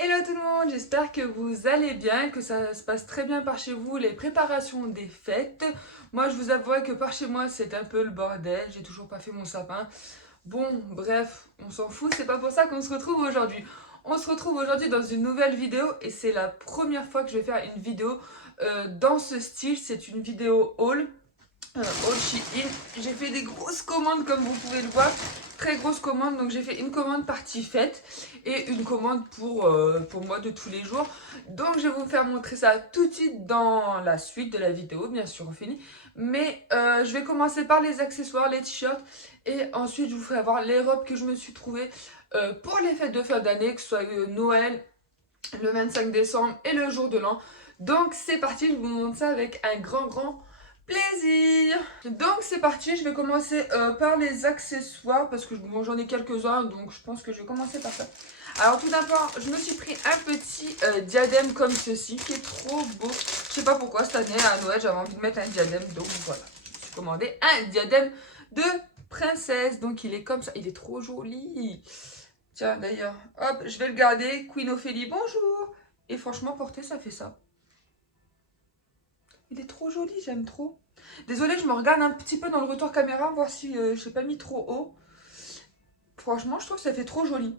Hello tout le monde, j'espère que vous allez bien, que ça se passe très bien par chez vous, les préparations des fêtes. Moi je vous avouerai que par chez moi c'est un peu le bordel, j'ai toujours pas fait mon sapin. Bon, bref, on s'en fout, c'est pas pour ça qu'on se retrouve aujourd'hui. On se retrouve aujourd'hui dans une nouvelle vidéo et c'est la première fois que je vais faire une vidéo dans ce style. C'est une vidéo haul. All Shein. J'ai fait des grosses commandes comme vous pouvez le voir. Très grosses commandes. Donc j'ai fait une commande partie fête et une commande pour moi de tous les jours. Donc je vais vous faire montrer ça tout de suite dans la suite de la vidéo, bien sûr au fini. Mais je vais commencer par les accessoires, les t-shirts. Et ensuite je vous ferai voir les robes que je me suis trouvées pour les fêtes de fin d'année, que ce soit Noël, le 25 décembre et le jour de l'an. Donc c'est parti, je vous montre ça avec un grand plaisir. Donc c'est parti, je vais commencer par les accessoires parce que bon, j'en ai quelques-uns, donc je pense que je vais commencer par ça. Alors tout d'abord, je me suis pris un petit diadème comme ceci qui est trop beau. Je sais pas pourquoi cette année à Noël j'avais envie de mettre un diadème, donc voilà. Je me suis commandé un diadème de princesse, donc il est comme ça, il est trop joli. Tiens d'ailleurs, hop, je vais le garder. Queen Ophélie, bonjour. Et franchement porter ça fait ça. Il est trop joli, j'aime trop. Désolée, je me regarde un petit peu dans le retour caméra, voir si je l'ai pas mis trop haut. Franchement, je trouve que ça fait trop joli.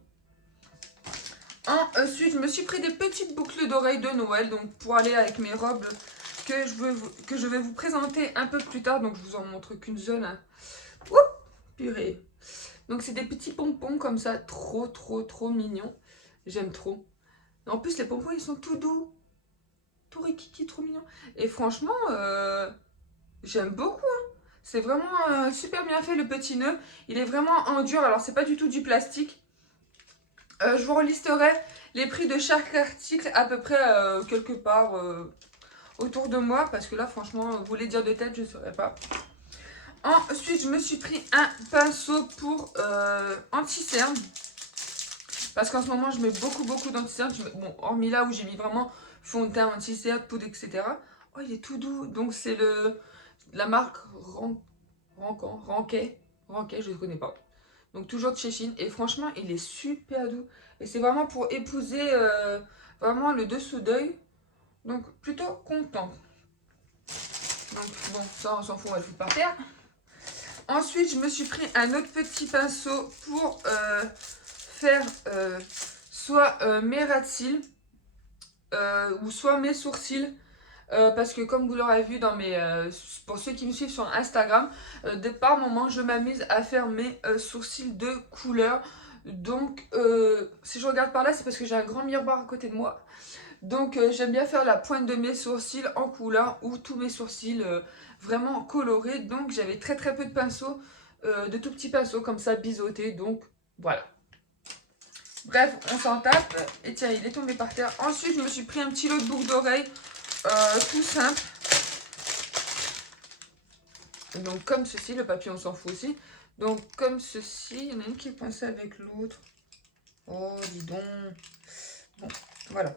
Ensuite, je me suis pris des petites boucles d'oreilles de Noël, donc pour aller avec mes robes que je vais vous présenter un peu plus tard. Donc, je vous en montre qu'une seule. Hein. Oups, purée. Donc, c'est des petits pompons comme ça, trop mignons. J'aime trop. En plus, les pompons, ils sont tout doux. Tout rikiki, trop mignon. Et franchement, j'aime beaucoup. Hein. C'est vraiment super bien fait le petit nœud. Il est vraiment en dur. Alors, c'est pas du tout du plastique. Je vous relisterai les prix de chaque article à peu près quelque part autour de moi. Parce que là, franchement, vous les dire de tête, je ne saurais pas. Ensuite, je me suis pris un pinceau pour anti-cerne. Parce qu'en ce moment, je mets beaucoup d'anti-cerne. Bon, hormis là où j'ai mis vraiment fond de teint, anti-cerne, poudre, etc. Oh, il est tout doux. Donc, c'est la marque Ranquet, je ne connais pas. Donc, toujours de chez Chine. Et franchement, il est super doux. Et c'est vraiment pour épouser vraiment le dessous d'œil. Donc, plutôt content. Donc, bon, ça, on s'en fout, on va le foutre par terre. Ensuite, je me suis pris un autre petit pinceau pour faire soit mes ras de cils ou soit mes sourcils. Parce que comme vous l'aurez vu dans pour ceux qui me suivent sur Instagram, par moment je m'amuse à faire mes sourcils de couleur. Donc si je regarde par là, c'est parce que j'ai un grand miroir à côté de moi. Donc j'aime bien faire la pointe de mes sourcils en couleur ou tous mes sourcils vraiment colorés. Donc j'avais très peu de pinceaux, de tout petits pinceaux comme ça biseautés. Donc voilà. Bref, on s'en tape. Et tiens, il est tombé par terre. Ensuite, je me suis pris un petit lot de boucles d'oreilles. Tout simple. Donc comme ceci, le papier on s'en fout aussi. Donc comme ceci, il y en a une qui est coincée avec l'autre. Oh, dis donc. Bon, voilà.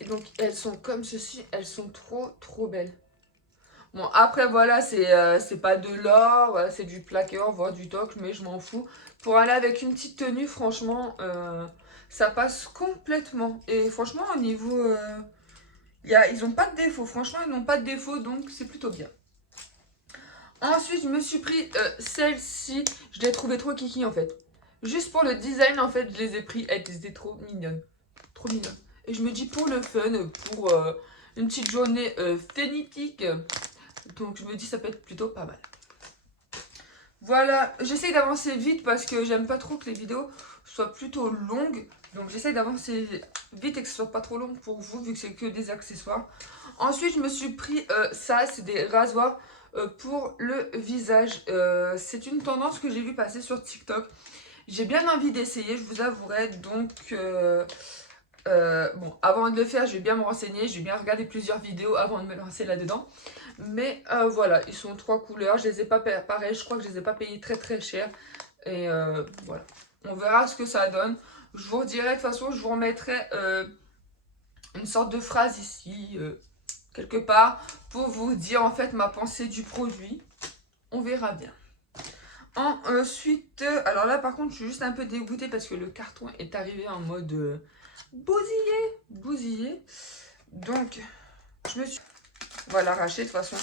Et donc elles sont comme ceci, elles sont trop belles. Bon, après voilà, c'est pas de l'or, voilà, c'est du plaqueur, voire du toc, mais je m'en fous. Pour aller avec une petite tenue, franchement, ça passe complètement. Et franchement, au niveau... ils ont pas de défaut, franchement, ils n'ont pas de défaut, donc c'est plutôt bien. Ensuite, je me suis pris celle-ci. Je l'ai trouvée trop kiki en fait. Juste pour le design, en fait, je les ai pris. Elles étaient trop mignonnes. Trop mignonnes. Et je me dis pour le fun, pour une petite journée fénitique. Donc je me dis ça peut être plutôt pas mal. Voilà, j'essaye d'avancer vite parce que j'aime pas trop que les vidéos soient plutôt longues. Donc j'essaye d'avancer vite et que ce soit pas trop long pour vous vu que c'est que des accessoires. Ensuite, je me suis pris ça, c'est des rasoirs pour le visage. C'est une tendance que j'ai vu passer sur TikTok. J'ai bien envie d'essayer, je vous avouerai. Donc, bon, avant de le faire, je vais bien me renseigner. Je vais bien regarder plusieurs vidéos avant de me lancer là-dedans. Mais voilà, ils sont 3 couleurs. Je les ai pas pareil, je crois que je les ai pas payés très cher. Et voilà, on verra ce que ça donne. Je vous redirai, de toute façon, je vous remettrai une sorte de phrase ici, quelque part, pour vous dire en fait ma pensée du produit. On verra bien. Ensuite, alors là par contre, je suis juste un peu dégoûtée parce que le carton est arrivé en mode bousillé. Donc, je me suis... On va l'arracher de toute façon.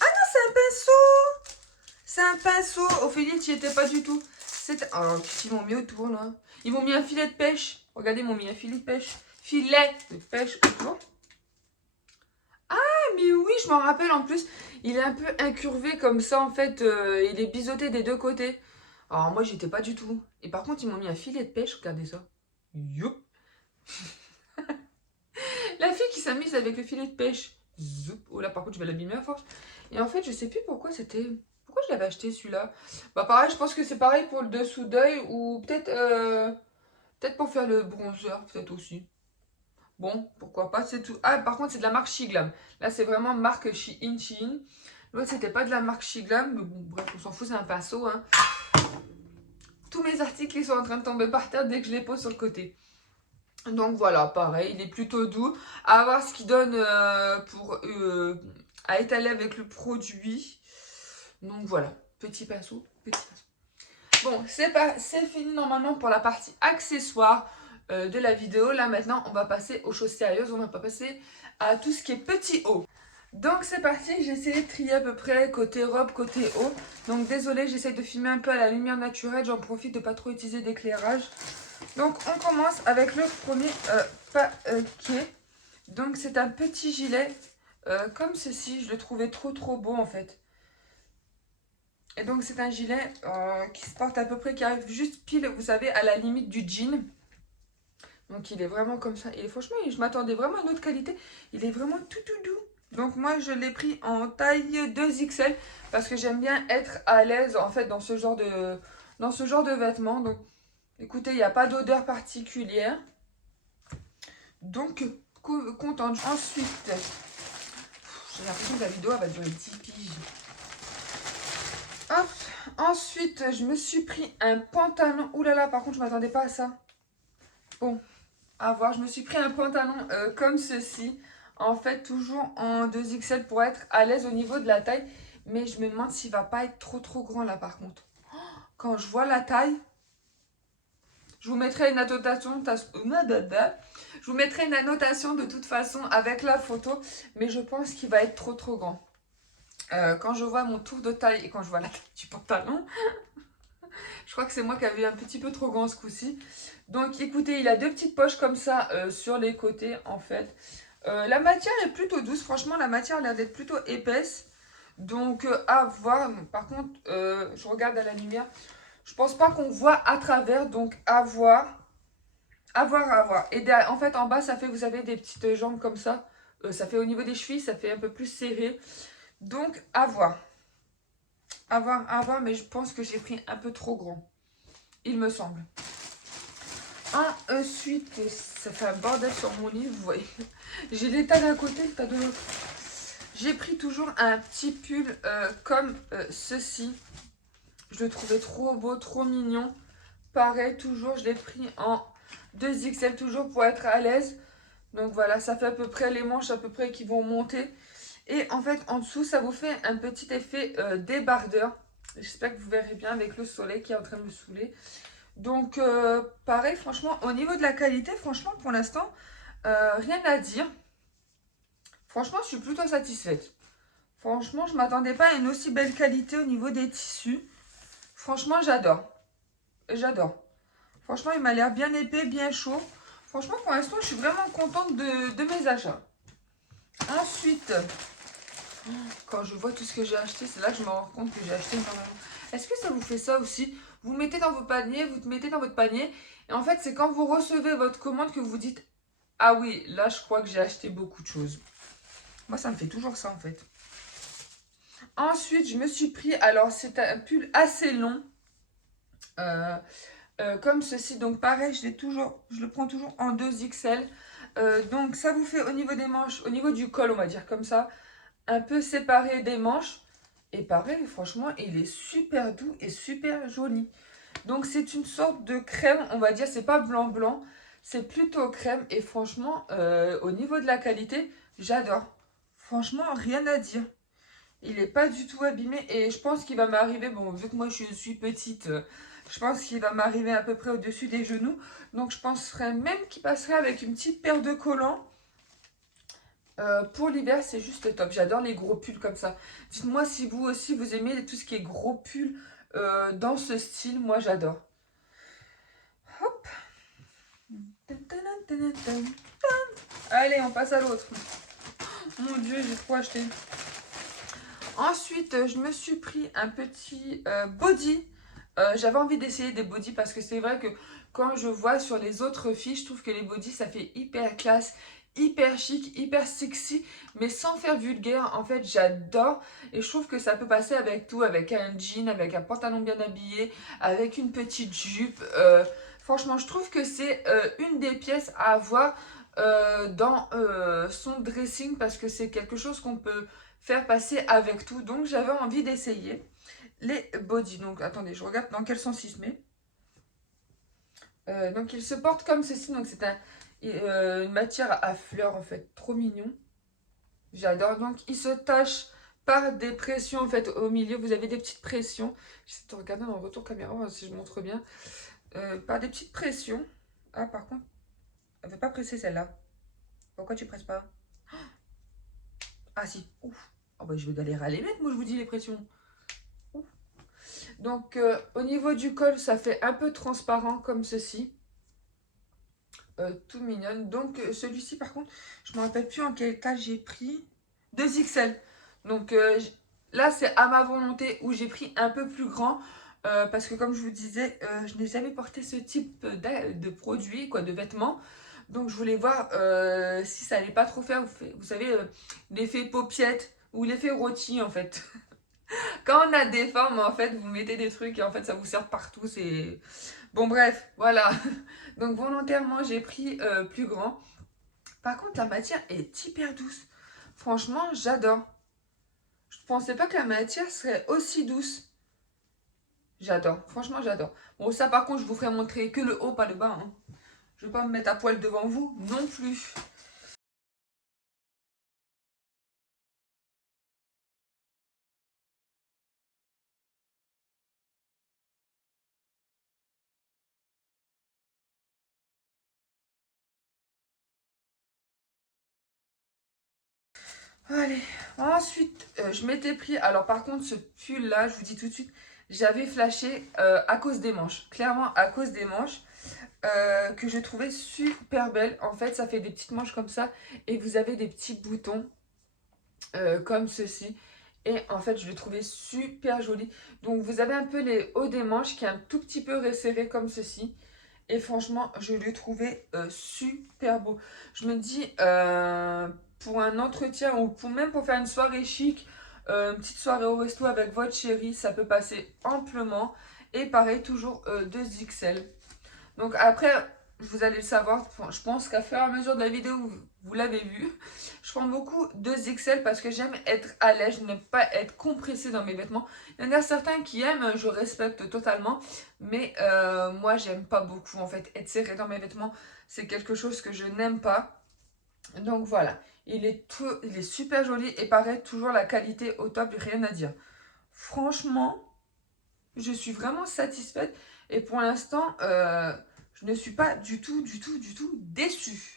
Ah non, c'est un pinceau! C'est un pinceau. Ophélie, tu n'y étais pas du tout. Oh, qu'est-ce qu'ils m'ont mis autour, là? Ils m'ont mis un filet de pêche. Regardez, ils m'ont mis un filet de pêche. Filet de pêche autour. Ah, mais oui, je m'en rappelle en plus. Il est un peu incurvé comme ça, en fait. Il est biseauté des deux côtés. Alors, moi, j'étais pas du tout. Et par contre, ils m'ont mis un filet de pêche. Regardez ça. Youp. La fille qui s'amuse avec le filet de pêche. Zoup. Oh là, par contre, je vais l'abîmer à force. Et en fait, je sais plus pourquoi c'était... Pourquoi je l'avais acheté celui-là? Bah pareil, je pense que c'est pareil pour le dessous d'œil. Ou peut-être peut-être pour faire le bronzer, peut-être aussi. Bon, pourquoi pas, c'est tout. Ah, par contre, c'est de la marque Shiglam. Là, c'est vraiment marque Shein. L'autre, c'était pas de la marque Shiglam. Mais bon, bref, on s'en fout, c'est un pinceau. Hein. Tous mes articles, ils sont en train de tomber par terre dès que je les pose sur le côté. Donc voilà, pareil, il est plutôt doux. À voir ce qu'il donne à étaler avec le produit. Donc voilà, petit pinceau. Bon, c'est fini normalement pour la partie accessoire de la vidéo. Là maintenant, on va passer aux choses sérieuses. On va pas passer à tout ce qui est petit haut. Donc c'est parti, j'ai essayé de trier à peu près côté robe, côté haut. Donc désolé, j'essaie de filmer un peu à la lumière naturelle. J'en profite de pas trop utiliser d'éclairage. Donc on commence avec le premier paquet. Donc c'est un petit gilet comme ceci. Je le trouvais trop beau en fait. Et donc c'est un gilet qui se porte à peu près, qui arrive juste pile, vous savez, à la limite du jean. Donc il est vraiment comme ça. Et franchement, je m'attendais vraiment à une autre qualité. Il est vraiment tout doux. Donc moi je l'ai pris en taille 2XL parce que j'aime bien être à l'aise en fait dans ce genre de vêtements. Donc écoutez, il n'y a pas d'odeur particulière. Donc contente. Ensuite, j'ai l'impression que la vidéo elle va durer 10 piges. Hop. Ensuite, je me suis pris un pantalon. Ouh là là, par contre, je m'attendais pas à ça. Bon, à voir. Je me suis pris un pantalon comme ceci. En fait, toujours en 2XL pour être à l'aise au niveau de la taille. Mais je me demande s'il va pas être trop grand là, par contre. Quand je vois la taille, je vous mettrai une annotation. Je vous mettrai une annotation de toute façon avec la photo. Mais je pense qu'il va être trop grand. Quand je vois mon tour de taille et quand je vois la taille du pantalon, je crois que c'est moi qui avais un petit peu trop grand ce coup-ci. Donc écoutez, il a deux petites poches comme ça sur les côtés en fait. La matière est plutôt douce, franchement la matière a l'air d'être plutôt épaisse. Donc à voir, par contre je regarde à la lumière. Je pense pas qu'on voit à travers, donc à voir. À voir. Et en fait en bas ça fait, vous avez des petites jambes comme ça. Ça fait au niveau des chevilles, ça fait un peu plus serré. Donc à voir. À voir, mais je pense que j'ai pris un peu trop grand. Il me semble. Ensuite, ça fait un bordel sur mon lit, vous voyez. J'ai l'état d'un côté, l'état de l'autre. J'ai pris toujours un petit pull comme ceci. Je le trouvais trop beau, trop mignon. Pareil, toujours, je l'ai pris en 2XL, toujours pour être à l'aise. Donc voilà, ça fait à peu près les manches à peu près qui vont monter. Et en fait, en dessous, ça vous fait un petit effet débardeur. J'espère que vous verrez bien avec le soleil qui est en train de me saouler. Donc, pareil, franchement, au niveau de la qualité, franchement, pour l'instant, rien à dire. Franchement, je suis plutôt satisfaite. Franchement, je ne m'attendais pas à une aussi belle qualité au niveau des tissus. Franchement, j'adore. J'adore. Franchement, il m'a l'air bien épais, bien chaud. Franchement, pour l'instant, je suis vraiment contente de mes achats. Ensuite, quand je vois tout ce que j'ai acheté, c'est là que je me rends compte que j'ai acheté énormément. Est-ce que ça vous fait ça aussi? Vous mettez dans vos paniers, vous mettez dans votre panier. Et en fait, c'est quand vous recevez votre commande que vous dites « Ah oui, là, je crois que j'ai acheté beaucoup de choses. » Moi, ça me fait toujours ça, en fait. Ensuite, je me suis pris... Alors, c'est un pull assez long. Comme ceci. Donc, pareil, je le prends toujours en 2XL. Donc, ça vous fait au niveau des manches, au niveau du col, on va dire comme ça, un peu séparé des manches. Et pareil, franchement, il est super doux et super joli. Donc, c'est une sorte de crème, on va dire, c'est pas blanc, c'est plutôt crème. Et franchement, au niveau de la qualité, j'adore. Franchement, rien à dire. Il n'est pas du tout abîmé et je pense qu'il va m'arriver, bon, vu que moi je suis petite, Je pense qu'il va m'arriver à peu près au-dessus des genoux. Donc je penserais même qu'il passerait avec une petite paire de collants. Pour l'hiver, c'est juste top. J'adore les gros pulls comme ça. Dites-moi si vous aussi, vous aimez tout ce qui est gros pulls dans ce style. Moi, j'adore. Hop. Allez, on passe à l'autre. Mon Dieu, j'ai trop acheté. Ensuite, je me suis pris un petit body. J'avais envie d'essayer des bodys parce que c'est vrai que quand je vois sur les autres filles, je trouve que les bodys, ça fait hyper classe, hyper chic, hyper sexy, mais sans faire vulgaire. En fait, j'adore et je trouve que ça peut passer avec tout, avec un jean, avec un pantalon bien habillé, avec une petite jupe. Franchement, je trouve que c'est une des pièces à avoir dans son dressing parce que c'est quelque chose qu'on peut faire passer avec tout. Donc, j'avais envie d'essayer les body. Donc, attendez, je regarde dans quel sens il se met. Donc, il se porte comme ceci. Donc, c'est une matière à fleurs, en fait. Trop mignon. J'adore. Donc, il se tache par des pressions, en fait, au milieu. Vous avez des petites pressions. J'essaie de regarder dans le retour caméra, si je montre bien. Par des petites pressions. Ah, par contre, elle ne veut pas presser celle-là. Pourquoi tu presses pas? Ah, si. Ouf. Oh, bah, je vais galérer à les mettre, moi, je vous dis, les pressions. Ouf. Donc, au niveau du col, ça fait un peu transparent, comme ceci. Tout mignonne. Donc, celui-ci, par contre, je ne me rappelle plus en quel cas j'ai pris. 2XL. Donc, là, c'est à ma volonté où j'ai pris un peu plus grand. Parce que, comme je vous disais, je n'ai jamais porté ce type de produit, quoi, de vêtements. Donc, je voulais voir si ça allait pas trop faire. Vous savez, l'effet paupiette ou l'effet rôti, en fait. Quand on a des formes, en fait, vous mettez des trucs et en fait, ça vous sert partout. C'est bon, bref, voilà. Donc, volontairement, j'ai pris plus grand. Par contre, la matière est hyper douce. Franchement, j'adore. Je pensais pas que la matière serait aussi douce. J'adore. Franchement, j'adore. Bon, ça, par contre, je vous ferai montrer que le haut, pas le bas. Hein. Je vais pas me mettre à poil devant vous non plus. Allez, ensuite, je m'étais pris... Alors, par contre, ce pull-là, je vous dis tout de suite, j'avais flashé à cause des manches. Clairement, à cause des manches. Que je trouvais super belle. En fait, ça fait des petites manches comme ça. Et vous avez des petits boutons comme ceci. Et en fait, je le trouvais super joli. Donc, vous avez un peu les hauts des manches qui est un tout petit peu resserré comme ceci. Et franchement, je le trouvais super beau. Je me dis, pour un entretien ou même pour faire une soirée chic, une petite soirée au resto avec votre chérie, ça peut passer amplement. Et pareil, toujours 2XL. Donc après, vous allez le savoir, je pense qu'à fur et à mesure de la vidéo, vous l'avez vu, je prends beaucoup 2XL parce que j'aime être à l'aise, je n'aime pas être compressée dans mes vêtements. Il y en a certains qui aiment, je respecte totalement, mais moi j'aime pas beaucoup en fait. Être serré dans mes vêtements, c'est quelque chose que je n'aime pas. Donc voilà, il est super joli et pareil, toujours la qualité au top, rien à dire. Franchement, je suis vraiment satisfaite et pour l'instant, je ne suis pas du tout déçue.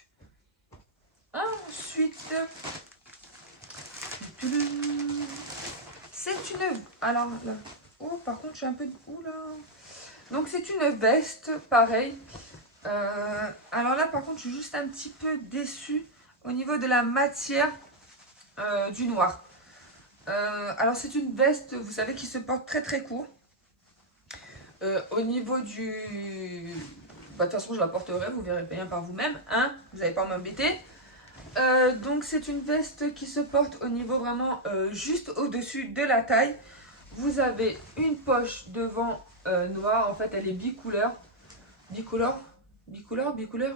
Ensuite, c'est une... Alors là, oh par contre je suis un peu... Oula. Donc c'est une veste, pareil. Alors là par contre je suis juste un petit peu déçue au niveau de la matière du noir. Alors c'est une veste, vous savez, qui se porte très court. Au niveau du... Bah, de toute façon, je la porterai, vous verrez bien par vous-même, hein, vous n'allez pas m'embêter. Donc, c'est une veste qui se porte au niveau vraiment juste au-dessus de la taille. Vous avez une poche devant noire, en fait, elle est bicouleur. Bicouleur? Bicouleur? Bicouleur?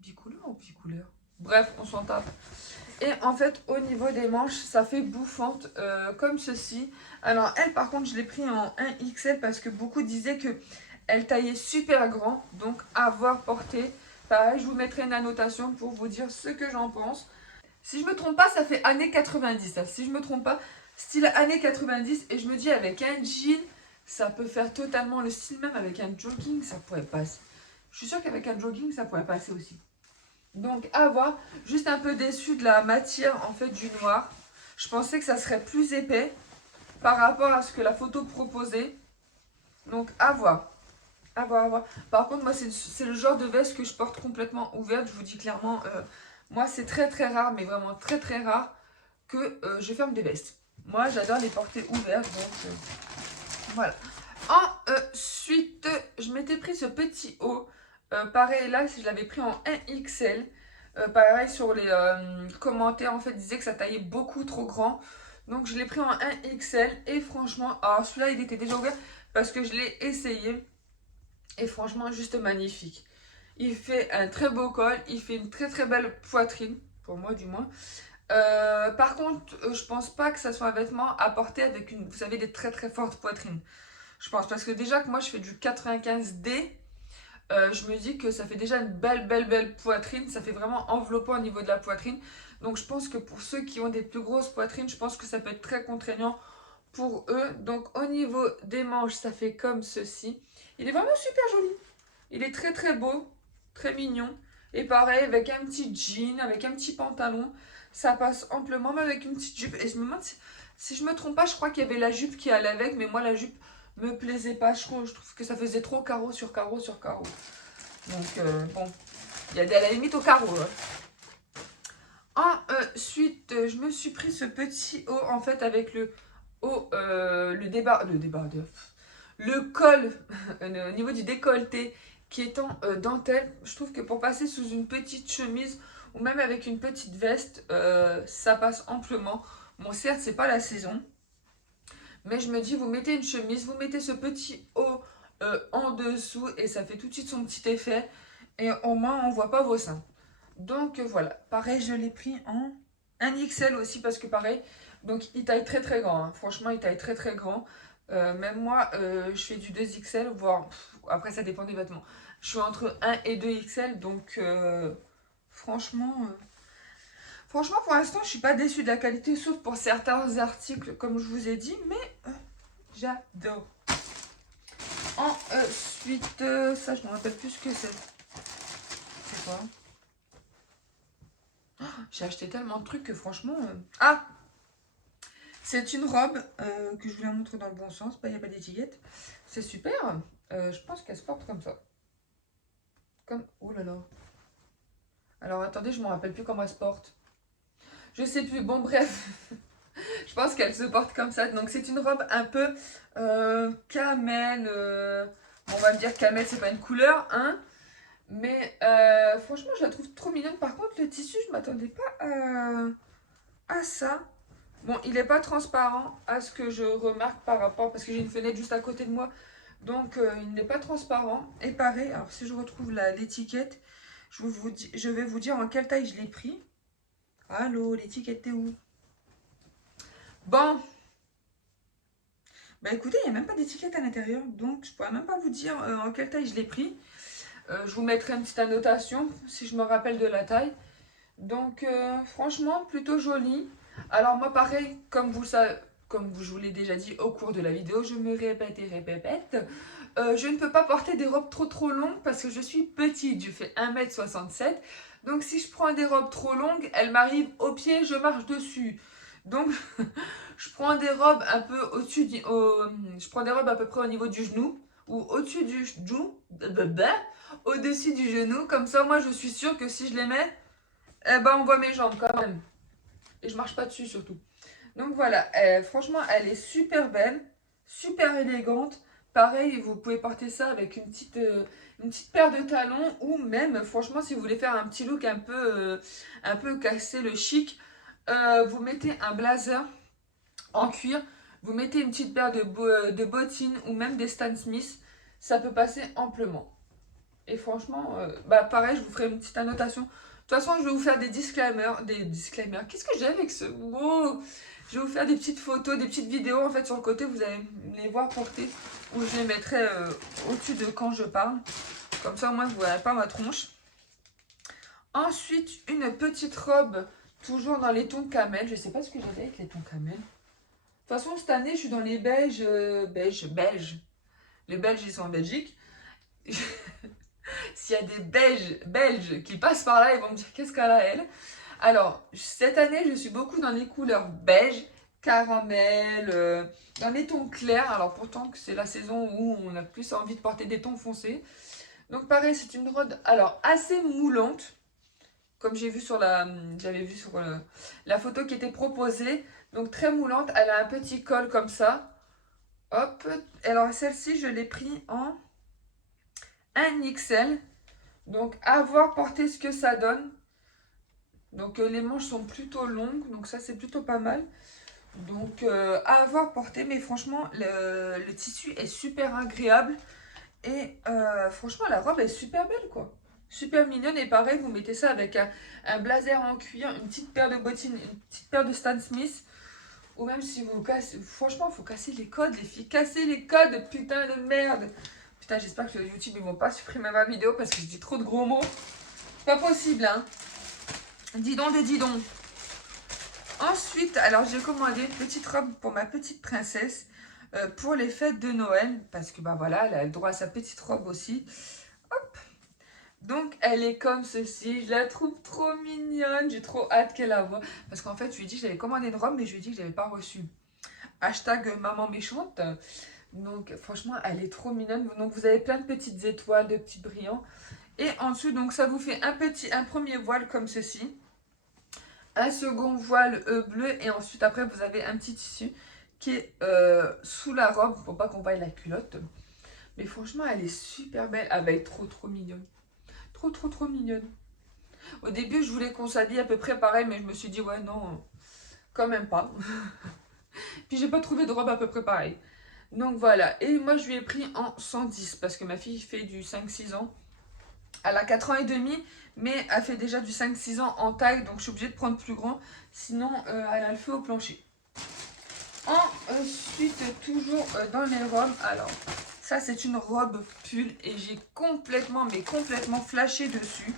Bicouleur ou bicouleur? Bref, on s'en tape. Et en fait, au niveau des manches, ça fait bouffante comme ceci. Alors, elle, par contre, je l'ai pris en 1XL parce que beaucoup disaient que elle taillait super grand. Donc, à voir porter. Pareil, je vous mettrai une annotation pour vous dire ce que j'en pense. Si je me trompe pas, ça fait années 90. Hein. Si je me trompe pas, style années 90. Et je me dis, avec un jean, Ça peut faire totalement le style, même avec un jogging, ça pourrait passer. Je suis sûre qu'avec un jogging, ça pourrait passer aussi. Donc, à voir. Juste un peu déçue de la matière, en fait, du noir. Je pensais que ça serait plus épais par rapport à ce que la photo proposait. Donc, à voir. À voir, à voir. Par contre, moi, c'est le genre de veste que je porte complètement ouverte. Je vous dis clairement, moi, c'est très, très rare, mais vraiment très, très rare que je ferme des vestes. Moi, j'adore les porter ouvertes, donc voilà. Ensuite, je m'étais pris ce petit haut. Pareil, là, je l'avais pris en 1XL. Pareil, sur les commentaires, en fait, disaient que ça taillait beaucoup trop grand. Donc, je l'ai pris en 1XL. Et franchement, alors celui-là, il était déjà ouvert parce que je l'ai essayé. Et franchement, juste magnifique. Il fait un très beau col. Il fait une très, très belle poitrine. Pour moi, du moins. Par contre, je pense pas que ça soit un vêtement à porter avec une, vous savez, des très, très fortes poitrines. Je pense parce que déjà que moi, je fais du 95D. Je me dis que ça fait déjà une belle, belle, belle poitrine. Ça fait vraiment enveloppant au niveau de la poitrine. Donc, je pense que pour ceux qui ont des plus grosses poitrines, je pense que ça peut être très contraignant pour eux. Donc, au niveau des manches, ça fait comme ceci. Il est vraiment super joli. Il est très, très beau, très mignon. Et pareil, avec un petit jean, avec un petit pantalon, ça passe amplement, même avec une petite jupe. Et je me demande si je me trompe pas, je crois qu'il y avait la jupe qui allait avec, mais moi, la jupe me plaisait pas. Je trouve que ça faisait trop carreau sur carreau sur carreau. Donc, bon, il y a à la limite au carreau. Ensuite, je me suis pris ce petit haut, en fait, avec le haut, le col, au niveau du décolleté, qui est en dentelle. Je trouve que pour passer sous une petite chemise, ou même avec une petite veste, ça passe amplement. Bon, certes, c'est pas la saison. Mais je me dis, vous mettez une chemise, vous mettez ce petit haut en dessous et ça fait tout de suite son petit effet. Et au moins, on ne voit pas vos seins. Donc voilà, pareil, je l'ai pris en 1XL aussi parce que pareil, donc il taille très très grand. Hein. Franchement, il taille très très grand. Même moi, je fais du 2XL, voire après ça dépend des vêtements. Je suis entre 1 et 2XL, donc franchement, franchement, pour l'instant, je suis pas déçue de la qualité, sauf pour certains articles, comme je vous ai dit, mais j'adore. Ensuite, ça, je ne me rappelle plus ce que c'est. C'est quoi? Oh, j'ai acheté tellement de trucs que franchement... Ah! C'est une robe que je vous la montre dans le bon sens. Il n'y a pas d'étiquette. C'est super. Je pense qu'elle se porte comme ça. Comme... Oh là là. Alors, attendez, je ne me rappelle plus comment elle se porte. Je sais plus. Bon, bref. Je pense qu'elle se porte comme ça. Donc, c'est une robe un peu camel. On va me dire camel, c'est pas une couleur, hein. Mais franchement, je la trouve trop mignonne. Par contre, le tissu, je m'attendais pas à ça. Bon, il n'est pas transparent à ce que je remarque par rapport, parce que j'ai une fenêtre juste à côté de moi. Donc, il n'est pas transparent. Et pareil, alors si je retrouve l'étiquette, je vais vous dire en quelle taille je l'ai pris. Allô, l'étiquette, t'es où? Bon, bah écoutez, il n'y a même pas d'étiquette à l'intérieur. Donc, je pourrais même pas vous dire en quelle taille je l'ai pris. Je vous mettrai une petite annotation si je me rappelle de la taille. Donc, franchement, plutôt joli. Alors, moi, pareil, comme je vous l'ai déjà dit au cours de la vidéo, je me répète et répète. Je ne peux pas porter des robes trop longues parce que je suis petite. Je fais 1m67. Donc, si je prends des robes trop longues, elles m'arrivent aux pieds, je marche dessus. Donc, je prends des robes un peu au-dessus je prends des robes à peu près au niveau du genou ou au-dessus du genou, au-dessus du genou. Comme ça, moi, je suis sûre que si je les mets, eh ben, on voit mes jambes quand même. Et je marche pas dessus surtout. Donc voilà, franchement, elle est super belle, super élégante. Pareil, vous pouvez porter ça avec une petite paire de talons ou même, franchement, si vous voulez faire un petit look un peu casser le chic, vous mettez un blazer en cuir, vous mettez une petite paire de bottines ou même des Stan Smith, ça peut passer amplement. Et franchement, bah pareil, je vous ferai une petite annotation. De toute façon, je vais vous faire des disclaimers. Des disclaimers. Qu'est-ce que j'ai avec ce mot? Je vais vous faire des petites photos, des petites vidéos en fait sur le côté. Vous allez les voir porter. Ou je les mettrai au-dessus de quand je parle. Comme ça, au moins, vous ne verrez pas ma tronche. Ensuite, une petite robe, toujours dans les tons camel. Je ne sais pas ce que j'avais avec les tons camel. toute façon, cette année, je suis dans les belges. Les Belges, ils sont en Belgique. S'il y a des Belges qui passent par là, ils vont me dire qu'est-ce qu'elle a, elle. Alors, cette année, je suis beaucoup dans les couleurs beige, caramel, dans les tons clairs. Alors, pourtant, que c'est la saison où on a plus envie de porter des tons foncés. Donc, pareil, c'est une robe, alors, assez moulante. Comme j'avais vu sur la photo qui était proposée. Donc, très moulante. Elle a un petit col comme ça. Hop. Alors, celle-ci, je l'ai pris en 1 XL. Donc, à voir porter ce que ça donne. Donc, les manches sont plutôt longues. Donc, ça, c'est plutôt pas mal. Donc, à avoir porté. Mais franchement, le tissu est super agréable. Et franchement, la robe est super belle, quoi. Super mignonne. Et pareil, vous mettez ça avec un blazer en cuir, une petite paire de bottines, une petite paire de Stan Smith. Ou même si vous cassez... Franchement, il faut casser les codes, les filles. Casser les codes, putain de merde. Putain, j'espère que sur YouTube, ils vont pas supprimer ma vidéo parce que je dis trop de gros mots. C'est pas possible, hein. Dis donc de dis donc. Ensuite, alors j'ai commandé une petite robe pour ma petite princesse pour les fêtes de Noël. Parce que, bah voilà, elle a le droit à sa petite robe aussi. Hop. Donc, elle est comme ceci. Je la trouve trop mignonne. J'ai trop hâte qu'elle la voie. Parce qu'en fait, je lui ai dit que j'avais commandé une robe, mais je lui ai dit que je l'avais pas reçue. Hashtag maman méchante. Donc, franchement, elle est trop mignonne. Donc, vous avez plein de petites étoiles, de petits brillants. Et en dessous, donc, ça vous fait un premier voile comme ceci. Un second voile bleu. Et ensuite, après, vous avez un petit tissu qui est sous la robe pour pas qu'on voie la culotte. Mais franchement, elle est super belle. Elle va être trop mignonne. Trop mignonne. Au début, je voulais qu'on s'habille à peu près pareil, mais je me suis dit, ouais, non, quand même pas. Puis, j'ai pas trouvé de robe à peu près pareil. Donc, voilà. Et moi, je lui ai pris en 110 parce que ma fille fait du 5-6 ans. Elle a 4 ans et demi, mais elle fait déjà du 5-6 ans en taille, donc je suis obligée de prendre plus grand. Sinon, elle a le feu au plancher. Ensuite, toujours dans les robes. Alors, ça, c'est une robe pull et j'ai complètement flashé dessus.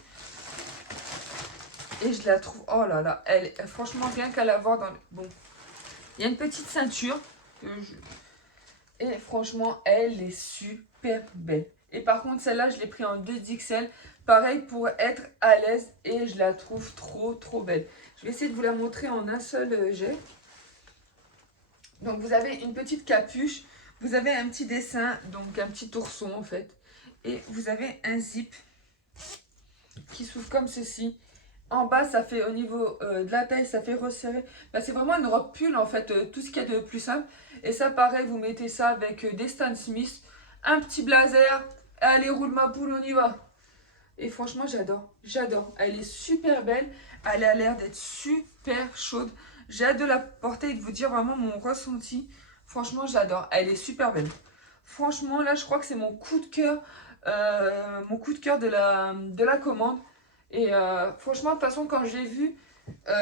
Et je la trouve, oh là là, franchement, rien qu'à la voir dans le... Bon, il y a une petite ceinture. Et franchement, elle est super belle. Et par contre, celle-là, je l'ai pris en 2XL. Pareil, pour être à l'aise. Et je la trouve trop belle. Je vais essayer de vous la montrer en un seul jet. Donc, vous avez une petite capuche. Vous avez un petit dessin, donc un petit ourson en fait. Et vous avez un zip qui s'ouvre comme ceci. En bas, ça fait au niveau de la taille, ça fait resserrer. Bah, c'est vraiment une robe pull en fait, tout ce qu'il y a de plus simple. Et ça, pareil, vous mettez ça avec des Stan Smith, un petit blazer. Allez, roule ma poule, on y va. Et franchement, j'adore. Elle est super belle. Elle a l'air d'être super chaude. J'ai hâte de la porter et de vous dire vraiment mon ressenti. Franchement, j'adore. Elle est super belle. Franchement, là, je crois que c'est mon coup de cœur. Mon coup de cœur de la commande. Et franchement, de toute façon, quand je l'ai vue,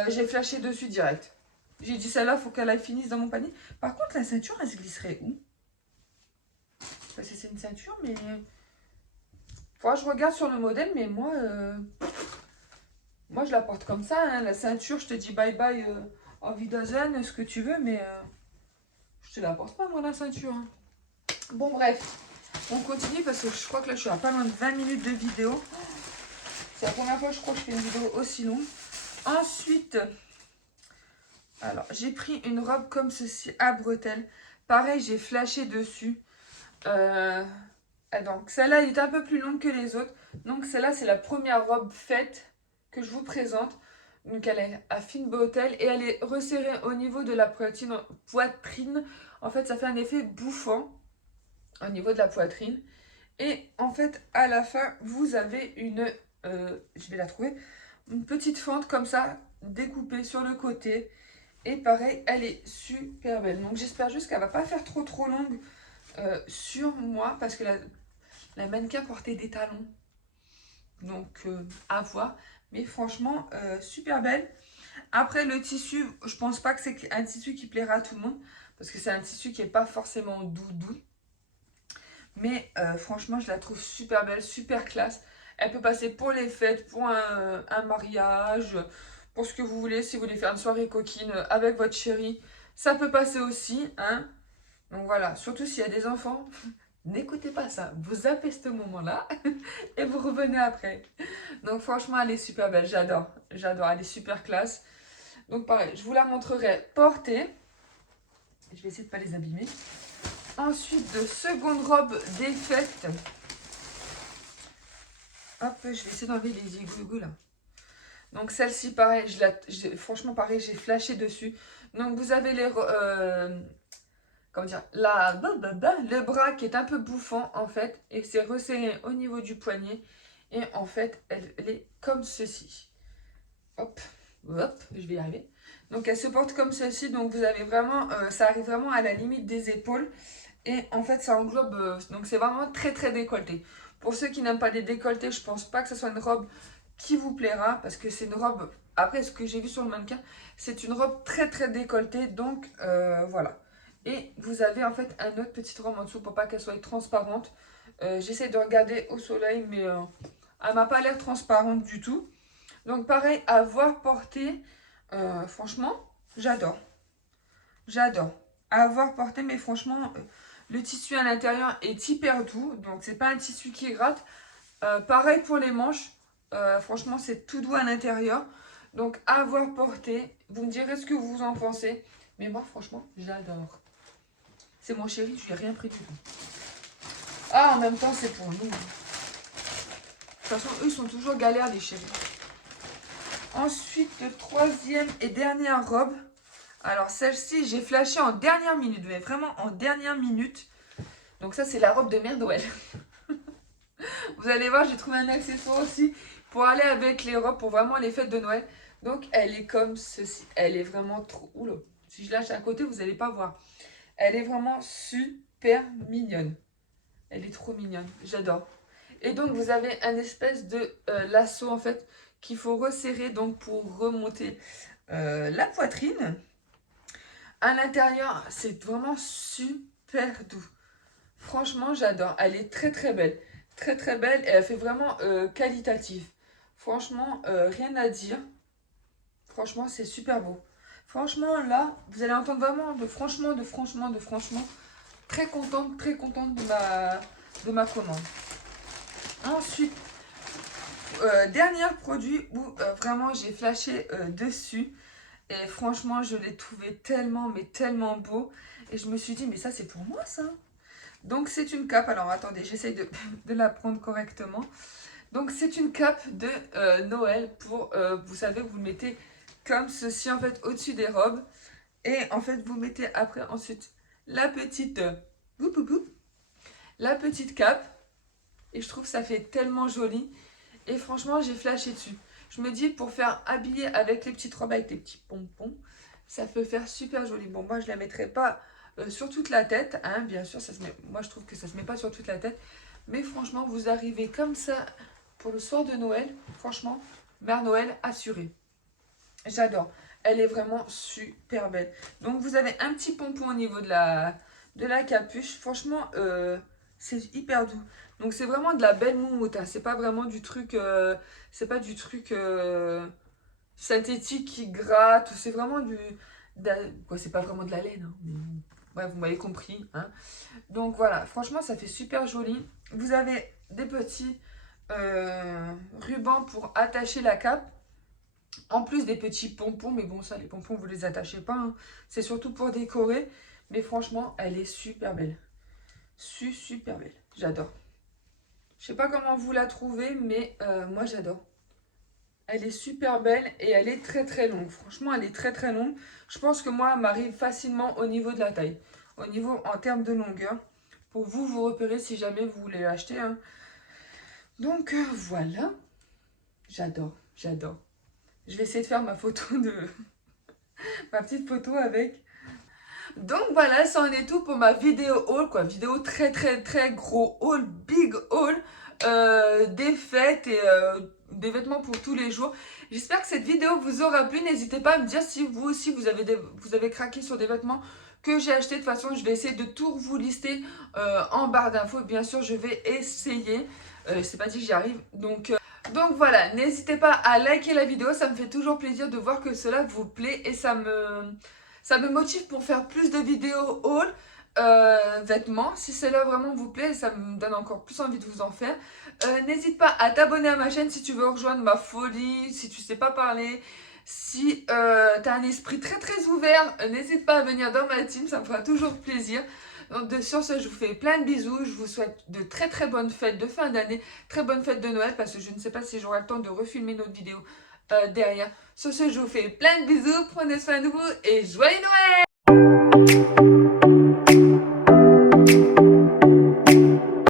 j'ai flashé dessus direct. J'ai dit, celle-là, il faut qu'elle finisse dans mon panier. Par contre, la ceinture, elle se glisserait où? Parce que c'est une ceinture, mais... Faudra que je regarde sur le modèle, mais moi je la porte comme ça. Hein. La ceinture, je te dis bye bye en Wiedersehen, ce que tu veux, mais je te la porte pas, moi, la ceinture. Hein. Bon, bref. On continue parce que je crois que là, je suis à pas loin de 20 minutes de vidéo. C'est la première fois, je crois, que je fais une vidéo aussi longue. Ensuite, alors, j'ai pris une robe comme ceci à bretelles. Pareil, j'ai flashé dessus. Donc, celle-là, elle est un peu plus longue que les autres. Donc, celle-là, c'est la première robe faite que je vous présente. Donc, elle est à fine bretelle et elle est resserrée au niveau de la poitrine. En fait, ça fait un effet bouffant au niveau de la poitrine. Et en fait, à la fin, vous avez je vais la trouver, une petite fente comme ça, découpée sur le côté. Et pareil, elle est super belle. Donc, j'espère juste qu'elle ne va pas faire trop longue sur moi parce que la mannequin portait des talons. Donc, à voir. Mais franchement, super belle. Après, le tissu, je pense pas que c'est un tissu qui plaira à tout le monde. Parce que c'est un tissu qui n'est pas forcément doux. Mais franchement, je la trouve super belle, super classe. Elle peut passer pour les fêtes, pour un mariage, pour ce que vous voulez. Si vous voulez faire une soirée coquine avec votre chéri, Ça peut passer aussi, hein. Donc voilà, surtout s'il y a des enfants, n'écoutez pas ça. Vous zappez ce moment-là et vous revenez après. Donc franchement, elle est super belle. J'adore. J'adore. Elle est super classe. Donc pareil, je vous la montrerai portée. Je vais essayer de ne pas les abîmer. Ensuite, de seconde robe des fêtes. Hop, je vais essayer d'enlever les égouts là. Donc celle-ci, pareil, franchement, pareil, j'ai flashé dessus. Donc vous avez comment dire, le bras qui est un peu bouffant en fait. Et c'est resserré au niveau du poignet. Et en fait, elle est comme ceci. Hop, hop, je vais y arriver. Donc elle se porte comme ceci. Donc vous avez vraiment, ça arrive vraiment à la limite des épaules. Et en fait, ça englobe, donc c'est vraiment très très décolleté. Pour ceux qui n'aiment pas les décolletés, je pense pas que ce soit une robe qui vous plaira. Parce que c'est une robe, après ce que j'ai vu sur le mannequin, c'est une robe très très décolletée. Donc voilà. Et vous avez en fait un autre petite robe en dessous pour pas qu'elle soit transparente. J'essaie de regarder au soleil, mais elle m'a pas l'air transparente du tout. Donc pareil, à voir porter, franchement, j'adore. J'adore. À voir porter, mais franchement, le tissu à l'intérieur est hyper doux. Donc c'est pas un tissu qui gratte. Pareil pour les manches. Franchement, c'est tout doux à l'intérieur. Donc à voir porter. Vous me direz ce que vous en pensez. Mais moi, franchement, j'adore. C'est mon chéri, je lui ai rien pris du tout. Ah, en même temps, c'est pour nous. De toute façon, eux, ils sont toujours galères, les chéris. Ensuite, troisième et dernière robe. Alors, celle-ci, j'ai flashé en dernière minute. Mais vraiment en dernière minute. Donc ça, c'est la robe de Mère Noël. Vous allez voir, j'ai trouvé un accessoire aussi pour aller avec les robes, pour vraiment les fêtes de Noël. Donc, elle est comme ceci. Elle est vraiment trop... Oula, si je lâche à côté, vous n'allez pas voir. Elle est vraiment super mignonne. Elle est trop mignonne. J'adore. Et donc, vous avez un espèce de lasso, en fait, qu'il faut resserrer donc pour remonter la poitrine. À l'intérieur, c'est vraiment super doux. Franchement, j'adore. Elle est très, très belle. Très, très belle. Et elle fait vraiment qualitative. Franchement, rien à dire. Franchement, c'est super beau. Franchement, là, vous allez entendre vraiment de franchement. Très contente de ma commande. Ensuite, dernier produit où vraiment j'ai flashé dessus. Et franchement, je l'ai trouvé tellement, mais tellement beau. Et je me suis dit, mais ça, c'est pour moi, ça. Donc, c'est une cape. Alors, attendez, j'essaye de la prendre correctement. Donc, c'est une cape de Noël pour, vous savez, vous le mettez comme ceci, en fait, au-dessus des robes. Et en fait, vous mettez après, ensuite, la petite, la petite cape. Et je trouve que ça fait tellement joli. Et franchement, j'ai flashé dessus. Je me dis, pour faire habiller avec les petites robes, avec les petits pompons, ça peut faire super joli. Bon, moi, je ne la mettrai pas sur toute la tête. Hein, bien sûr, ça se met, moi, je trouve que ça ne se met pas sur toute la tête. Mais franchement, vous arrivez comme ça pour le soir de Noël. Franchement, Mère Noël assurée. J'adore. Elle est vraiment super belle. Donc, vous avez un petit pompon au niveau de la capuche. Franchement, c'est hyper doux. Donc, c'est vraiment de la belle moumoute. Hein. C'est pas vraiment du truc... c'est pas du truc synthétique qui gratte. C'est vraiment du... Quoi, c'est pas vraiment de la laine. Hein, mais, ouais, vous m'avez compris. Hein. Donc, voilà. Franchement, ça fait super joli. Vous avez des petits rubans pour attacher la cape. En plus des petits pompons, mais bon ça les pompons vous les attachez pas, hein. C'est surtout pour décorer, mais franchement elle est super belle. Super belle, j'adore. Je sais pas comment vous la trouvez, mais moi j'adore. Elle est super belle et elle est très très longue. Franchement elle est très très longue. Je pense que moi elle m'arrive facilement au niveau de la taille. Au niveau en termes de longueur. Pour vous, vous repérez si jamais vous voulez l'acheter. Hein. Donc voilà. J'adore, j'adore. Je vais essayer de faire ma photo de... ma petite photo avec. Donc voilà, ça en est tout pour ma vidéo haul, quoi. Vidéo très très très gros haul, big haul des fêtes et des vêtements pour tous les jours. J'espère que cette vidéo vous aura plu. N'hésitez pas à me dire si vous aussi vous avez craqué sur des vêtements que j'ai achetés. De toute façon, je vais essayer de tout vous lister en barre d'infos. Bien sûr, je vais essayer. C'est pas dit que j'y arrive. Donc voilà, n'hésitez pas à liker la vidéo, ça me fait toujours plaisir de voir que cela vous plaît et ça Ça me motive pour faire plus de vidéos haul, vêtements. Si cela vraiment vous plaît, ça me donne encore plus envie de vous en faire. N'hésite pas à t'abonner à ma chaîne si tu veux rejoindre ma folie, si tu sais pas parler. Si tu as un esprit très très ouvert, n'hésite pas à venir dans ma team, ça me fera toujours plaisir. Donc sur ce, je vous fais plein de bisous, je vous souhaite de très très bonnes fêtes de fin d'année, très bonnes fêtes de Noël, parce que je ne sais pas si j'aurai le temps de refilmer notre vidéo derrière. Sur ce, je vous fais plein de bisous, prenez soin de vous et joyeux Noël!